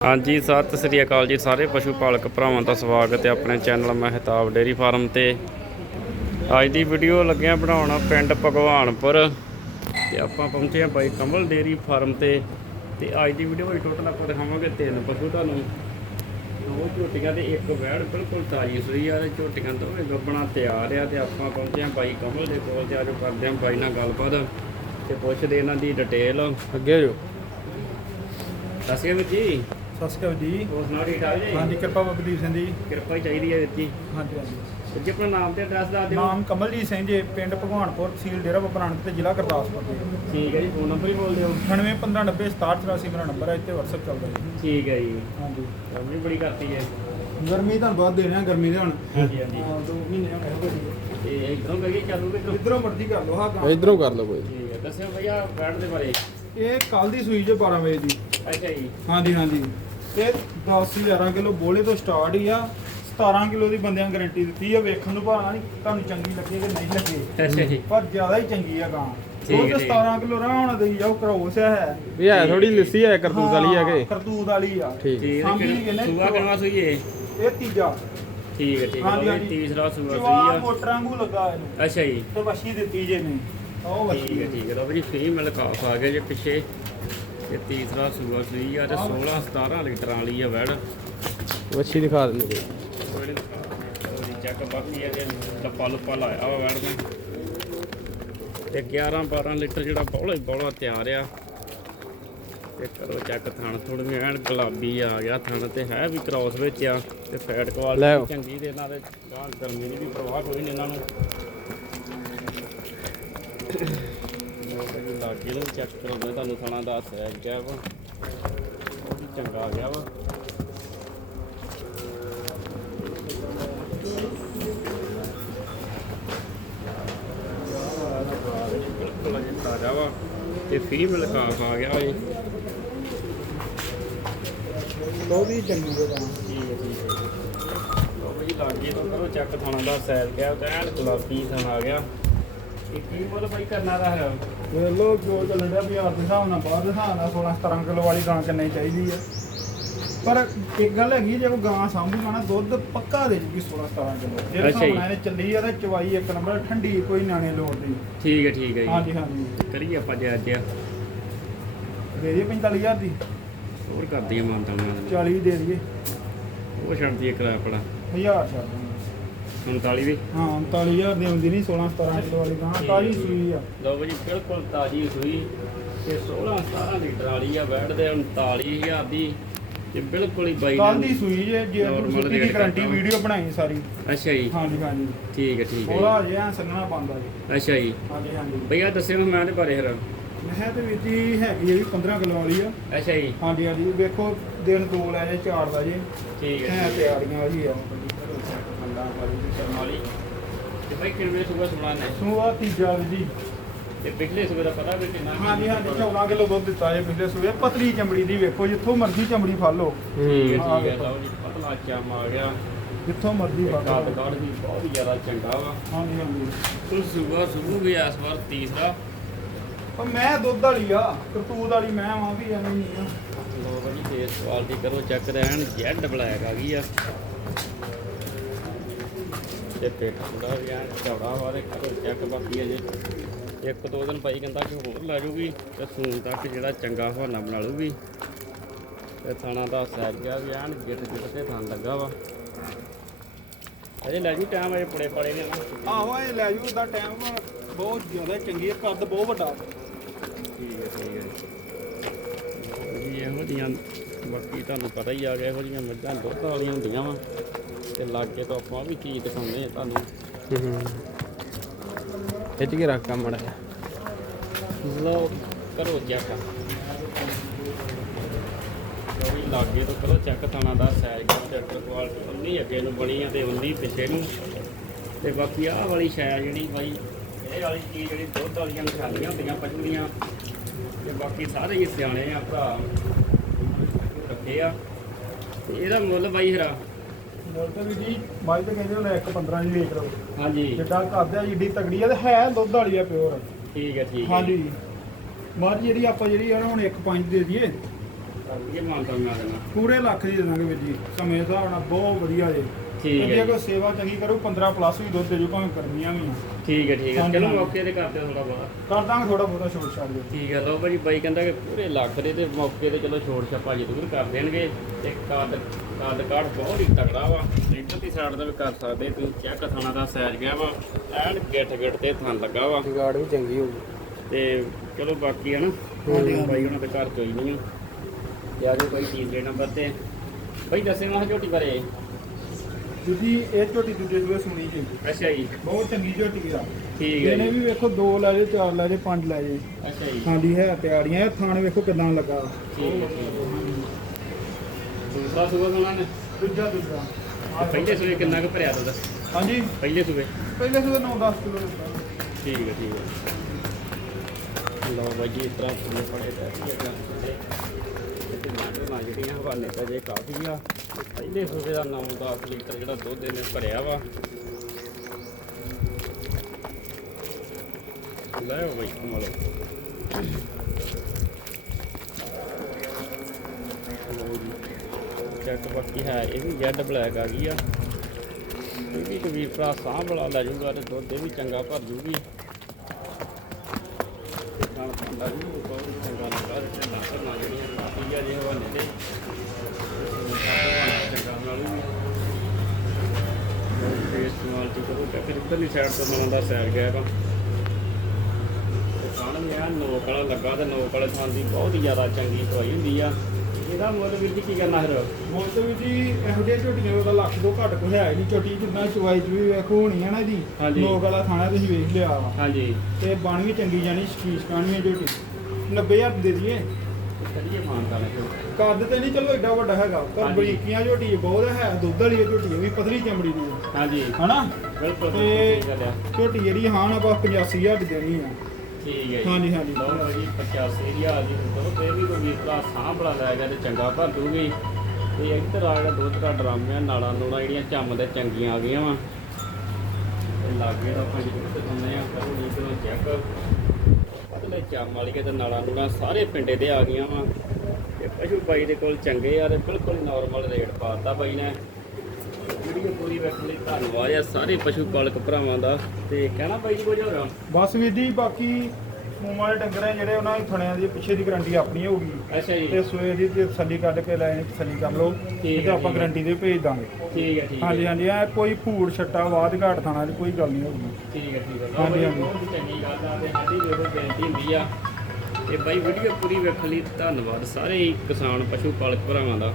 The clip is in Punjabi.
ਹਾਂਜੀ ਸਤਿ ਸ੍ਰੀ ਅਕਾਲ ਜੀ ਸਾਰੇ ਪਸ਼ੂ ਪਾਲਕ ਭਰਾਵਾਂ ਦਾ ਸਵਾਗਤ ਹੈ ਆਪਣੇ ਚੈਨਲ ਮਹਿਤਾਬ ਡੇਰੀ ਫਾਰਮ ਤੇ। ਅੱਜ ਦੀ ਵੀਡੀਓ ਲੱਗਿਆ ਬਣਾਉਣ ਪਿੰਡ ਭਗਵਾਨਪੁਰ ਤੇ ਆਪਾਂ ਪਹੁੰਚੇ ਹਾਂ ਬਾਈ ਕਮਲ ਡੇਰੀ ਫਾਰਮ ਤੇ ਤੇ ਅੱਜ ਦੀ ਵੀਡੀਓ ਵਿੱਚ ਟੋਟਲ ਆਪਾਂ ਦਿਖਾਵਾਂਗੇ ਤਿੰਨ ਪਸ਼ੂ ਤੁਹਾਨੂੰ। ਦੋ ਝੋਟੀਆਂ ਤੇ ਇੱਕ ਵੈੜ ਬਿਲਕੁਲ ਤਾਜੀ ਸੂਈ ਆ ਤੇ ਝੋਟੀਆਂ ਦੋਵੇਂ ਗੱਬਣਾ ਤਿਆਰ ਆ ਤੇ ਆਪਾਂ ਪਹੁੰਚੇ ਹਾਂ ਬਾਈ ਕਮਲ ਦੇ ਕੋਲ ਤੇ ਅੱਜ ਕਰਦੇ ਹਾਂ ਬਾਈ ਨਾਲ ਗੱਲਬਾਤ ਤੇ ਪੁੱਛਦੇ ਇਹਨਾਂ ਦੀ ਡਿਟੇਲ ਅੱਗੇ ਜੋ ਵੀਰ ਜੀ। ਸਤਿ ਸ਼੍ਰੀ ਅਕਾਲ ਜੀ। ਹੋਰ ਸੁਣਾਓ ਠੀਕ ਠਾਕ ਜੀ? ਹਾਂਜੀ ਕਿਰਪਾ ਬਬਦੀਪ ਸਿੰਘ ਜੀ। ਕਿਰਪਾ ਹੀ ਚਾਹੀਦੀ ਹੈ ਵੀਰ ਜੀ। ਹਾਂਜੀ ਹਾਂਜੀ। ਜੀ ਆਪਣਾ ਨਾਮ ਤੇ ਐਡਰੈਸ ਦੱਸ ਦਿਓ। ਨਾਮ ਕਮਲਜੀਤ ਸਿੰਘ ਜੀ ਪਿੰਡ ਭਗਵਾਨਪੁਰ ਤਹਿਸੀਲ ਡੇਰਾ ਬਾਬਾ ਨਾਨਕ ਤੇ ਜ਼ਿਲ੍ਹਾ ਗੁਰਦਾਸਪੁਰ ਜੀ। ਠੀਕ ਹੈ ਜੀ ਫੋਨ ਨੰਬਰ ਹੀ ਬੋਲ ਦਿਓ। 9815906784 ਮੇਰਾ ਨੰਬਰ ਹੈ ਇੱਥੇ WhatsApp ਚੱਲਦਾ ਜੀ। ਠੀਕ ਹੈ ਜੀ। ਹਾਂਜੀ। ਗਰਮੀ ਬੜੀ ਕਰਤੀ ਹੈ। ਗਰਮੀ ਤੁਹਾਨੂੰ ਬਹੁਤ ਦੇ ਰਿਹਾ ਗਰਮੀ ਦੇ ਹੁਣ। ਹਾਂਜੀ ਹਾਂਜੀ। ਹਾਂ, ਦੋ ਮਹੀਨੇ ਹੋ ਗਏ ਤੇ ਇਧਰੋਂ ਕਰੀਏ ਚਾਲੂ ਕਿ ਇਧਰੋਂ ਮਰਜ਼ੀ ਕਰ ਲਓ ਹਾਂ ਕੰਮ। ਇਧਰੋਂ ਕਰ ਲਓ ਕੋਈ। ਠੀਕ ਹੈ ਦੱਸਿਓ ਭਈਆ ਬੈਡ ਦੇ ਬਾਰੇ। ਇਹ ਕੱਲ ਦੀ ਸੂਈ ਜੇ 12 ਵਜੇ ਦੀ। ਅੱਛਾ ਜੀ। ਹਾਂਜੀ ਹਾਂਜੀ। ਤੇ 10 11 ਕਿਲੋ ਬੋਲੇ ਤੋਂ ਸਟਾਰਟ ਹੀ ਆ। 17 ਕਿਲੋ ਦੀ ਬੰਦਿਆਂ ਗਾਰੰਟੀ ਦਿੱਤੀ ਆ ਵੇਖਣ ਨੂੰ ਭਾਣਾ ਨਹੀਂ ਤੁਹਾਨੂੰ ਚੰਗੀ ਲੱਗੇ ਕਿ ਨਹੀਂ ਲੱਗੇ। ਅੱਛਾ ਜੀ। ਪਰ ਜ਼ਿਆਦਾ ਹੀ ਚੰਗੀ ਆ ਗਾਂ। ਠੀਕ ਉਹ ਠੀਕ। 17 ਕਿਲੋ ਰਾਹਣ ਦੇ ਜਾਓ ਕਰੋਸ ਹੈ। ਵੀ ਹੈ ਥੋੜੀ ਲਿੱਸੀ ਹੈ ਕਰਤੂਤ ਵਾਲੀ ਹਾਂ, ਹੈਗੇ ਕਰਤੂਤ ਵਾਲੀ ਆ। ਠੀਕ ਠੀਕ ਹੈ? ਸੂਆ ਕਿਨਵਾ ਸੂਈ ਹੈ ਇਹ ਤੀਜਾ। ਠੀਕ ਹੈ ਠੀਕ ਹੈ। ਤੀਸਰਾ ਸੂਆ ਜਵਾਨ ਸੂਈ ਆ। ਮੋਟਰਾਂ ਵਾਂਗੂ ਲੱਗਾ ਇਹਨੂੰ। ਅੱਛਾ ਜੀ। ਤੇ ਵਸ਼ੀ ਦਿੱਤੀ ਜੇ ਨੇ ਉਹ ਠੀਕ ਵਸ਼ੀ ਹੈ। ਠੀਕ ਹੈ। ਲਓ ਜੀ ਫ੍ਰੀ ਮਿਲ ਕਾਫ ਆ ਗਿਆ ਜੇ ਪਿੱਛੇ। ਤੇ ਤੀਸਰਾ ਸੂਆ ਸੂਈ ਆ ਤੇ 16 17 ਲੀਟਰ ਵਾਲੀ ਆ ਵੈੜ। ਵੱਛੀ ਦਿਖਾ ਦਿੰਦੇ ਕੋਈ ਕੋਈ ਚੈੱਕ ਬਾਕੀ ਹੈ ਜੇ ਲੱਪਾ ਲੁੱਪਾ ਲਾਇਆ ਵਾ ਵੈੜ ਨੂੰ। ਤੇ 11 12 ਲੀਟਰ ਜਿਹੜਾ ਬੌਲਾ ਹੀ ਬੌਲਾ ਤਿਆਰ ਆ। ਤੇ ਕਰੋ ਚੈੱਕ ਥਣ ਥੋੜੀ ਐਨ ਗੁਲਾਬੀ ਆ ਗਿਆ ਥਣ ਤੇ ਹੈ ਵੀ ਕ੍ਰਾਸ ਵਿੱਚ ਆ ਤੇ ਫੈਟ ਕੁਆਲਿਟੀ। ਚੰਗੀ ਤੇ ਇਹਨਾਂ ਦੇ ਗਾਂ ਗਰਮੀ ਦੀ ਵੀ ਪ੍ਰਵਾਹ ਕੋਈ ਨਹੀਂ ਇਹਨਾਂ ਨੂੰ। ਲਾਗੇ ਨੂੰ ਚੈੱਕ ਕਰਾਉਂਦੇ? ਤੁਹਾਨੂੰ ਥਣਾ ਦਾ ਸੈਜ ਗਿਆ ਵਾ ਉਹ ਵੀ ਚੰਗਾ ਆ ਗਿਆ ਵਾ। ਬਿਲਕੁਲ ਅਜੇ ਤਾਜ਼ਾ ਵਾ। ਤੇ ਫੀਮੇਲ ਕਾਫ ਆ ਗਿਆ ਜੀ ਉਹ ਵੀ ਚੰਗੀ ਦੇ ਗਾਂ ਠੀਕ ਹੈ ਠੀਕ ਹੈ ਲਓ ਭਾਜੀ ਲਾਗੇ ਤੋਂ ਕਰੋ ਚੈੱਕ ਥਣਾ ਦਾ ਸੈਜ ਗਿਆ। ਤੇ ਐਨ ਗੁਲਾਬੀ ਥਣ ਆ ਗਿਆ। ਇਹ ਕੀ ਮੁੱਲ ਭਾਈ ਕਰਨਾ ਦਾ ਹੈ? ਵੇਖ ਲੋ ਜੋ ਚੱਲਣ ਡਿਆ ਬਾਜ਼ਾਰ ਦੇ ਹਿਸਾਬ ਨਾਲ ਬਾਹਰ ਦੇ ਹਿਸਾਬ ਨਾਲ 16 17 ਕਿਲੋ ਵਾਲੀ ਗਾਂ ਕਿੰਨੀ ਚਾਹੀਦੀ ਆ। ਪਰ ਇੱਕ ਗੱਲ ਹੈਗੀ ਜੇ ਕੋਈ ਗਾਂ ਸਾਂਭੂਗਾ ਨਾ ਦੁੱਧ ਪੱਕਾ ਦੇ ਜੂਗੀ 16 17 ਕਿਲੋ। ਜੇ ਅੱਛਾ ਜੀ। ਹਿਸਾਬ ਨਾਲ ਇਹਨੇ ਚੱਲੀ ਆ ਤੇ ਚਵਾਈ ਇੱਕ ਨੰਬਰ ਠੰਡੀ ਕੋਈ ਨਾਣੇ ਲੋੜ ਨਹੀਂ। ਠੀਕ ਹੈ ਠੀਕ ਹੈ ਹਾਂਜੀ ਹਾਂਜੀ। ਕਰੀਏ ਆਪਾਂ ਜੇ ਅੱਜ। ਦੇ ਦਈਏ 45000 ਦੀ? ਹੋਰ ਕਰਦੀ ਆ ਮਾਨਤਾ ਮਾਨ 40 ਦੇ ਦਈਏ। ਉਹ ਛੱਡਦੀ ਆ ਕਿਰਾਇਆ ਆਪਣਾ। 1000 ਛੱਡ ਦਿੰਦੇ 39 ਵੀ? ਹਾਂ 39000 ਦੀ ਹੁੰਦੀ ਨਹੀਂ 16 17 ਕਿਲੋ ਵਾਲੀ ਗਾਂ ਤਾਜੀ ਸੂਈ ਆ। ਲਓ ਜੀ ਬਿਲਕੁਲ ਤਾਜੀ ਸੂਈ ਤੇ 16 17 ਲੀਟਰ ਵਾਲੀ ਆ ਬੈਠ ਦੇ 39000 ਦੀ। ਤੇ ਬਿਲਕੁਲ ਹੀ ਬਾਈ ਕੱਲ ਦੀ ਸੂਈ ਜੇ ਜੇ ਸੁੱਤੀ ਦੀ ਗਾਰੰਟੀ। ਵੀਡੀਓ ਬਣਾਈ ਸਾਰੀ। ਅੱਛਾ ਜੀ। ਹਾਂਜੀ ਹਾਂਜੀ। ਠੀਕ ਹੈ ਠੀਕ ਹੈ ਥੋੜਾ ਜਿਹਾ ਸੰਗਣਾ ਪਾਉਂਦਾ ਜੀ ਜੀ। ਅੱਛਾ ਜੀ। ਹਾਂਜੀ ਹਾਂਜੀ। ਭਈਆ ਦੱਸਿਓ ਮੈਂ ਇਹਦੇ ਬਾਰੇ ਹਰ ਮੈਂ ਤੇ ਵੀਰ ਜੀ ਹੈਗੀ ਹੈ ਵੀ 15 ਕਿਲੋ ਵਾਲੀ ਆ। ਅੱਛਾ ਜੀ। ਹਾਂਜੀ ਹਾਂਜੀ। ਵੇਖੋ ਦਿਨ ਦੋ ਲੈ ਜੇ ਚਾਰ ਦਾ ਜੇ। ਠੀਕ ਹੈ ਹੈ ਤਿਆਰੀਆਂ ਵਾਲੀ ਆ। ਬੰਦਾ ਵਾਲੀ ਤੇ ਸ਼ਰਮ ਵਾਲੀ ਤੇ ਭਾਈ ਕਿੰਨੇ ਸੂਬਾ ਸੁਣਾ ਨੇ ਸੋ ਆ ਤੀਜਾ ਵੀਰ ਜੀ। ਤੇ ਪਿਛਲੇ ਸੂਬੇ ਦਾ ਪਤਾ ਵੀ ਕਿੰਨਾ ਹਾਂਜੀ ਹਾਂਜੀ 14 ਕਿਲੋ ਦੁੱਧ ਦਿੱਤਾ ਜੇ ਪਿਛਲੇ ਸੂਏ ਪਤਲੀ ਚਮੜੀ ਦੀ ਵੇਖੋ ਜਿੱਥੋਂ ਮਰਜ਼ੀ ਚਮੜੀ ਫੜ ਲਓ। ਠੀਕ ਹੈ ਠੀਕ ਹੈ ਵੇਖੋ। ਲਓ ਜੀ ਪਤਲਾ ਚਮ ਆ ਗਿਆ। ਜਿੱਥੋਂ ਮਰਜ਼ੀ ਫੜ ਕਾਦ ਲਓ। ਕਾਦ ਵੀ ਬਹੁਤ ਹੀ ਜ਼ਿਆਦਾ ਚੰਗਾ ਵਾ। ਹਾਂਜੀ ਹਾਂਜੀ। ਕੁਲ ਸੂਬਾ ਸੂਬੂ ਵੀ ਇਸ ਵਾਰ ਤੀਸਰਾ? ਪਰ ਮੈਂ ਦੁੱਧ ਵਾਲੀ ਆ ਕਰਤੂਤ ਵਾਲੀ ਮੈਂ ਵਾਂ ਵੀ ਐਵੇਂ ਨਹੀਂ ਆ। ਭਾਜੀ ਫੇਸ ਕੁਆਲਿਟੀ ਕਰੋ ਚੈੱਕ ਰਹਿਣ ਜੈਡ ਬਲੈਕ ਆ ਗਈ ਆ। ਤੇ ਪੇਟ ਥੋੜਾ ਐਨ ਚੌੜਾ ਵਾ ਤੇ ਕਰੋ ਚੈੱਕ ਬਾਕੀ ਅਜੇ ਇੱਕ ਦੋ ਦਿਨ ਭਾਈ ਕਹਿੰਦਾ ਕਿ ਹੋਰ ਲੈ ਜੂਗੀ ਤੇ ਸੂਨ ਤੱਕ ਜਿਹੜਾ ਚੰਗਾ ਹਵਾਨਾ ਬਣਾ ਲੂਗੀ ਤੇ ਥਾਣਾ ਦਾ ਸੈਰ ਗਿਆ ਵੀ ਐਨ ਗਿੱਟ ਗਿੱਟ ਤੇ ਥਣ ਲੱਗਾ ਵਾ। ਅਜੇ ਲੈ ਜੂ ਟਾਈਮ ਅਜੇ ਪੁੜੇ ਪੜੇ ਨੇ ਨਾ ਆਹੋ ਇਹ ਲੈ ਜੂ ਦਾ ਟਾਈਮ ਬਹੁਤ ਜ਼ਿਆਦਾ ਚੰਗੀ ਹੈ ਕੱਦ ਬਹੁਤ ਵੱਡਾ। ਠੀਕ ਹੈ ਠੀਕ ਹੈ। ਜੀਆਂ ਬਾਕੀ ਤੁਹਾਨੂੰ ਪਤਾ ਹੀ ਆ ਗਿਆ ਇਹੋ ਜੀਆਂ ਮੱਝਾਂ ਦੁੱਧ ਵਾਲੀਆਂ ਹੁੰਦੀਆਂ ਵਾ ਤੇ ਲਾਗੇ ਤੋਂ ਆਪਾਂ ਵੀ ਚੀਜ਼ ਦਿਖਾਉਂਦੇ ਆ ਤੁਹਾਨੂੰ। ਖਿੱਚ ਕੇ ਰੱਖ ਕੰਮ ਮੜਾ ਲਓ ਕਰੋ ਚੈੱਕ ਵੀ ਲਾਗੇ ਤੋਂ ਕਰੋ ਚੈੱਕ ਤਾਣਾ ਦਾ ਸਾਈਜ਼ ਚੈੱਕ ਕੁਆਲਿਟੀ ਉਨੀ ਅੱਗੇ ਨੂੰ ਬਣੀ ਆ ਤੇ ਉਨੀ ਪਿੱਛੇ ਨੂੰ। ਤੇ ਬਾਕੀ ਆਹ ਵਾਲੀ ਸ਼ੈ ਜਿਹੜੀ ਬਾਈ ਇਹ ਵਾਲੀ ਚੀਜ਼ ਜਿਹੜੀ ਦੁੱਧ ਵਾਲੀਆਂ ਨਿਸ਼ਾਨੀਆਂ ਹੁੰਦੀਆਂ ਪਸ਼ੂ ਦੀਆਂ ਤੇ ਬਾਕੀ ਸਾਰੇ ਹੀ ਸਿਆਣੇ ਆ ਭਰਾ। ਆ। ਤੇ ਇਹਦਾ ਮੁੱਲ ਬਾਈ ਹਰਾ। ਮੁੱਲ ਤੇ ਵੀ ਜੀ ਮਾਈ ਤੇ ਕਹਿੰਦੇ ਹੁਣ ਇੱਕ 15 ਦੀ ਵੇਚ ਲਓ। ਹਾਂਜੀ। ਜਿੱਦਾਂ ਕਰਦੇ ਆ ਜਿੱਡੀ ਤਗੜੀ ਆ ਤੇ ਹੈ ਦੁੱਧ ਵਾਲੀ ਆ ਪਿਓਰ ਠੀਕ ਹੈ ਠੀਕ ਹੈ ਹਾਂਜੀ। ਮੱਝ ਜਿਹੜੀ ਆਪਾਂ ਜਿਹੜੀ ਹੁਣ ਇੱਕ ਪੰਜ ਦੇ ਦਈਏ। ਇਹ ਮਾਨਤਾ ਮੈਂ ਦੇਣਾ ਪੂਰੇ ਲੱਖ ਦੀ ਦੇ ਦਾਂਗੇ ਵੀਰ ਜੀ। ਸਮੇਂ ਦਾ ਹੋਣਾ ਬਹੁਤ ਵਧੀਆ ਜੇ। ਠੀਕ ਹੈ ਜੇ। ਕੋਈ ਸੇਵਾ ਚੰਗੀ ਕਰੂ 15 ਪਲੱਸ ਵੀ ਦੁੱਧ ਦੇ ਜੂ ਭਾਵੇਂ ਕਰਨੀਆਂ ਵੀ। ਠੀਕ ਹੈ ਠੀਕ ਹੈ। ਹਾਂਜੀ, ਚਲੋ ਹਾਂਜੀ। ਮੌਕੇ ਤੇ ਕਰਦੇ ਥੋੜਾ ਬਹੁਤ। ਕਰ ਦਾਂਗੇ ਥੋੜਾ ਬਹੁਤਾ ਛੋਟ ਛਾੜ ਜੀ। ਠੀਕ ਹੈ ਲਓ ਭਾਜੀ ਬਾਈ ਕਹਿੰਦਾ ਕਿ ਪੂਰੇ ਲੱਖ ਦੇ ਤੇ ਮੌਕੇ ਤੇ ਚਲੋ ਛੋੜ ਛੱਪਾ ਜ਼ਰੂਰ ਕਰ ਦੇਣਗੇ। ਤੇ ਕਾਦ ਕਾਦ ਕਾਰਡ ਬਹੁਤ ਹੀ ਤਗੜਾ ਵਾ। ਇੱਧਰ ਦੀ ਸਾਈਡ ਦਾ ਵੀ ਕਰ ਸਕਦੇ ਤੁਸੀਂ ਚੈੱਕ ਥਾਣਾ ਦਾ ਸਾਈਜ਼ ਗਿਆ ਵਾ। ਐਨ ਗਿੱਟ ਗਿੱਟ ਤੇ ਥਣ ਲੱਗਾ ਵਾ। ਗਾਰਡ ਵੀ ਚੰਗੀ ਹੋਊਗੀ। ਤੇ ਚਲੋ ਬਾਕੀ ਹੈ ਨਾ। ਬਾਈ ਉਹਨਾਂ ਦੇ ਘਰ ਕੋਈ ਨਹੀਂ ਆ। ਤੇ ਆ ਜਾਓ ਬਾਈ ਤੀਸਰੇ ਨੰਬਰ ਤੇ। ਬਾਈ ਦੱਸੇ ਮੈਂ ਝੋਟੀ ਬਾਰੇ। ਜੀ ਇਹ ਝੋਟੀ ਦੂਜੇ ਸੂਏ ਸੁਣੀ ਜੀ ਅੱਛਾ ਜੀ। ਬਹੁਤ ਚੰਗੀ ਝੋਟੀ ਆ। ਠੀਕ ਹੈ ਇਹਨੇ ਜੀ। ਵੀ ਵੇਖੋ ਦੋ ਲੈ ਜੇ ਚਾਰ ਲੈ ਜੇ ਪੰਜ ਲੈ ਜੇ। ਅੱਛਾ ਜੀ। ਹਾਂਜੀ ਹੈ ਤਿਆਰੀਆਂ ਇਹ ਥਾਣ ਵੇਖੋ ਕਿਦਾਂ ਲੱਗਾ। ਠੀਕ ਹੈ ਠੀਕ ਹੈ। ਦੂਸਰਾ ਸੂਬਾ ਸੁਣਾ ਨੇ। ਦੂਜਾ ਦੂਜਾ। ਆਹ ਪਹਿਲੇ ਸੂਬੇ ਕਿੰਨਾ ਕੁ ਭਰਿਆ ਦੁੱਧ? ਹਾਂਜੀ। ਪਹਿਲੇ ਸੂਬੇ ਪਹਿਲੇ ਸੂਏ 9-10 ਕਿਲੋ ਲੱਗਾ ਠੀਕ ਹੈ ਠੀਕ ਹੈ। ਲਓ ਬਾਈ ਜੀ ਇਸ ਤਰ੍ਹਾਂ ਪੂਰੇ ਪੜੇ ਤੇ ਇਹ ਜਿਹੜੀਆਂ ਹਵਾਲੇ ਤਾਂ ਜੇ ਕਾਫੀ ਆ। ਪਹਿਲੇ ਸੂਬੇ ਦਾ 9-10 ਲੀਟਰ ਜਿਹੜਾ ਦੁੱਧ ਇਹਨੇ ਭਰਿਆ ਵਾ। ਲੈ ਆਓ ਬਾਈ ਚੈੱਕ ਬਾਕੀ ਹੈ, ਇਹ ਵੀ ਜੈਡ ਬਲੈਕ ਆ ਗਈ ਆ। ਇਹ ਵੀ ਕਬੀਰ ਭਰਾ ਸਾਹ ਬੜਾ ਲੈ ਜੂਗਾ ਤੇ ਦੁੱਧ ਇਹ ਵੀ ਚੰਗਾ ਭਰ ਜੂਗੀ। ਨਾਲ ਪਾਂਡਾ ਵੀ ਬਹੁਤ ਚੰਗਾ ਲੱਗਾ, ਤੇ ਨਸਲ ਨਾਲ ਜਿਹੜੀਆਂ ਕਾਫੀ ਆ ਜੇ ਤੇ ਚੰਗਾ ਨਾਲ ਵੀ ਕਰੋ ਤੇ ਫਿਰ ਇੱਧਰਲੀ ਸਾਈਡ ਤੋਂ ਮਨਾਂ ਦਾ ਸੈਰ ਗਿਆ ਵਾ ਦੁਕਾਨ ਵੀ ਨੋਕ ਵਾਲਾ ਲੱਗਾ ਤੇ ਨੋਕ ਵਾਲੇ ਥਾਂ ਦੀ ਬਹੁਤ ਜ਼ਿਆਦਾ ਚੰਗੀ ਦਵਾਈ ਹੁੰਦੀ ਆ ਇਹਦਾ ਮੁੱਲ ਵੀਰ ਜੀ ਕੀ ਕਰਨਾ ਫਿਰ ਮੁੱਲ ਵੀ ਜੀ ਇਹੋ ਜਿਹੇ ਝੋਟੀਆਂ ਦਾ ਲੱਖ ਤੋਂ ਘੱਟ ਕੋਈ ਹੈ ਨਹੀਂ ਝੋਟੀ ਜਿੱਦਾਂ ਚਵਾਈ ਚ ਵੀ ਵੇਖੋ ਹੋਣੀ ਹੈ ਨਾ ਜੀ ਹਾਂਜੀ। ਲੋਕ ਵਾਲਾ ਥਾਣਾ ਤੁਸੀਂ ਵੇਖ ਲਿਆ ਵਾ ਹਾਂਜੀ ਤੇ ਬਣ ਵੀ ਚੰਗੀ ਜਾਣੀ ਸ਼ਕੀਸ਼ ਕਾਣੀ ਹੈ ਝੋਟੀ 90000 ਦੇ ਦਈਏ ਕਰੀਏ ਮਾਨਤਾ ਨੇ ਕੱਦ ਤੇ ਨਹੀਂ ਚਲੋ ਐਡਾ ਵੱਡਾ ਹੈਗਾ। ਪਰ ਹਾਂਜੀ। ਬਰੀਕੀਆਂ ਝੋਟੀ ਬਹੁਤ ਹੈ ਦੁੱਧ ਵਾਲੀ ਇਹ ਝੋਟੀ ਵੀ ਪਤਲੀ ਚਮੜੀ ਦੀ ਹੈ। ਹਾਂਜੀ। ਹਨਾ? ਬਿਲਕੁਲ ਤੇ ਠੀਕ ਝੋਟੀ ਜਿਹੜੀ ਹਾਂ ਨਾ ਬਸ 85000 ਦੀ ਦੇਣੀ ਆ। ਠੀਕ ਹੈ ਜੀ। ਹਾਂਜੀ, ਹਾਂਜੀ। ਲਓ ਜੀ 85000 ਦੀ ਵੀ ਕੋਈ ਲੈ ਗਿਆ ਤੇ ਚੰਗਾ ਭਰ ਦੂਗੀ ਤੇ ਇੱਧਰ ਆ ਗਿਆ ਦੁੱਧ ਦਾ ਡਰਮ ਆ ਨਾਲਾਂ ਨੂਲਾਂ ਜਿਹੜੀਆਂ ਚੰਮ ਦੇ ਚੰਗੀਆਂ ਆ ਗਈਆਂ ਵਾ। ਤੇ ਲਾਗੇ ਦਾ ਆਪਾਂ ਜਿਹੜੇ ਤੇ ਆ ਕਰੋ ਨਹੀਂ ਕਰੋ ਚੈੱਕ ਪਤਲੇ ਚੰਮ ਵਾਲੀਆਂ ਤੇ ਨਾਲਾਂ ਨੂਲਾਂ ਸਾਰੇ ਪਿੰਡੇ ਦੇ ਆ ਗਈਆਂ ਵਾ। ਤੇ ਪਸ਼ੂ ਬਾਈ ਦੇ ਕੋਲ ਚੰਗੇ ਆ ਤੇ ਬਿਲਕੁਲ ਨਾਰਮਲ ਰੇਟ ਪਾਤਾ ਬਾਈ ਨੇ। ਵੀਡੀਓ ਪੂਰੀ ਵੇਖਣ ਲਈ ਧੰਨਵਾਦ ਆ ਸਾਰੇ ਪਸ਼ੂ ਪਾਲਕ ਭਰਾਵਾਂ ਦਾ। ਤੇ ਕਹਿਣਾ ਬਾਈ ਜੀ ਕੁਝ ਹੋਰ ਬਸ ਵੀਰ ਜੀ, ਬਾਕੀ ਮੂੰਹ ਵਾਲੇ ਡੰਗਰ ਹੈ ਜਿਹੜੇ ਉਹਨਾਂ ਦੀ ਥਣਿਆਂ ਦੀ ਪਿੱਛੇ ਦੀ ਗਾਰੰਟੀ ਆਪਣੀ ਹੋਊਗੀ। ਅੱਛਾ ਜੀ। ਤੇ ਸੋਏ ਦੀ ਤੇ ਤਸੱਲੀ ਕੱਢ ਕੇ ਲੈ ਤਸੱਲੀ ਕਰ ਲਓ ਠੀਕ ਤੇ ਆਪਾਂ। ਗਾਰੰਟੀ ਦੇ ਭੇਜ ਦਾਂਗੇ। ਠੀਕ ਹੈ ਠੀਕ ਹਾਂਜੀ ਹੈ। ਹਾਂਜੀ ਇਹ ਕੋਈ ਭੂੜ ਛੱਟਾ ਬਾਦ ਘਾਟ ਥਾਣਾ ਦੀ ਕੋਈ ਗੱਲ ਨਹੀਂ ਹੋਊਗੀ। ਠੀਕ ਹੈ ਠੀਕ ਹੈ। ਹਾਂਜੀ, ਹਾਂਜੀ। ਬਹੁਤ ਚੰਗੀ ਗੱਲ ਆ ਤੇ ਸਾਡੀ ਦੇਖੋ ਬੇਨਤੀ ਹੁੰਦੀ ਆ। ਤੇ ਬਾਈ ਵੀਡੀਓ ਪੂਰੀ ਵੇਖਣ ਲਈ ਧੰਨਵਾਦ ਸਾਰੇ ਕਿਸਾਨ ਪਸ਼ੂ ਪਾਲਕ ਭਰਾਵਾਂ ਦਾ।